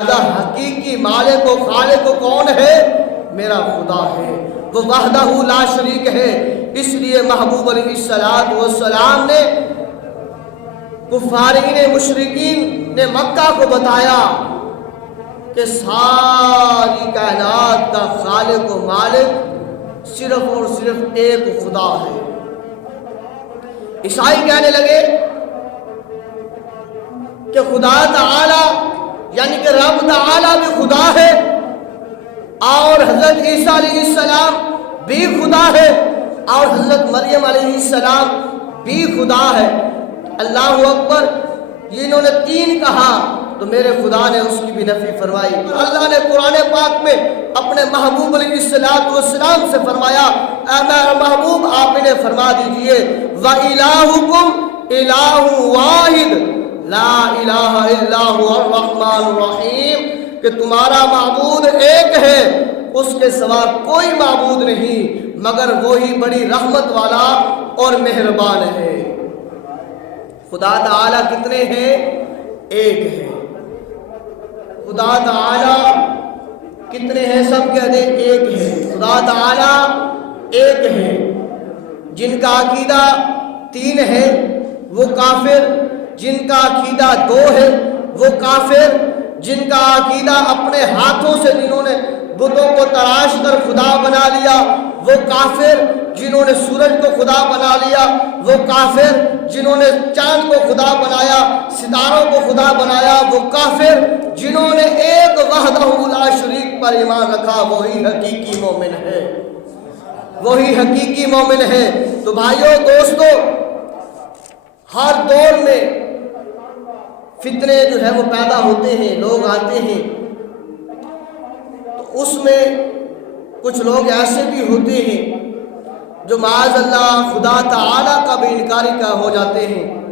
حقیقی مالک و خالق کون ہے؟ میرا خدا ہے، وہ وحدہ لا شریک ہے۔ اس لیے محبوب علیہ السلام نے کفارین مشرکین نے مکہ کو بتایا کہ ساری کائنات کا خالق و مالک صرف اور صرف ایک خدا ہے۔ عیسائی کہنے لگے کہ خدا تعالی یعنی کہ رب تعالی بھی خدا ہے اور حضرت عیسیٰ علیہ السلام بھی خدا ہے اور حضرت مریم علیہ السلام بھی خدا ہے۔ اللہ اکبر، یہ انہوں نے تین کہا تو میرے خدا نے اس کی بھی نفی فرمائی۔ اللہ نے قرآن پاک میں اپنے محبوب علیہ السلام سے فرمایا، اے میرا محبوب آپ انہیں فرما دیجئے وَإِلَٰهُكُمْ إِلَٰهٌ وَاحِدٌ لا الہ الا هو الرحمن الرحیم، کہ تمہارا معبود ایک ہے، اس کے سوا کوئی معبود نہیں مگر وہی بڑی رحمت والا اور مہربان ہے۔ خدا تعالیٰ کتنے ہیں؟ ایک ہے۔ خدا تعالیٰ کتنے ہیں؟ سب کہتے ہیں ایک ہے۔ خدا تعالیٰ ایک ہے۔ جن کا عقیدہ تین ہے وہ کافر، جن کا عقیدہ دو ہے وہ کافر، جن کا عقیدہ اپنے ہاتھوں سے جنہوں نے بتوں کو تراش کر خدا بنا لیا وہ کافر، جنہوں نے سورج کو خدا بنا لیا وہ کافر، جنہوں نے چاند کو خدا بنایا، ستاروں کو خدا بنایا وہ کافر، جنہوں نے ایک وحدہ لا شریک پر ایمان رکھا وہی حقیقی مومن ہے، وہی حقیقی مومن ہے۔ تو بھائیوں دوستو، ہر دور میں فتنے جو ہے وہ پیدا ہوتے ہیں، لوگ آتے ہیں، تو اس میں کچھ لوگ ایسے بھی ہوتے ہیں جو معاذ اللہ خدا تعالیٰ کا بھی انکاری کا ہو جاتے ہیں۔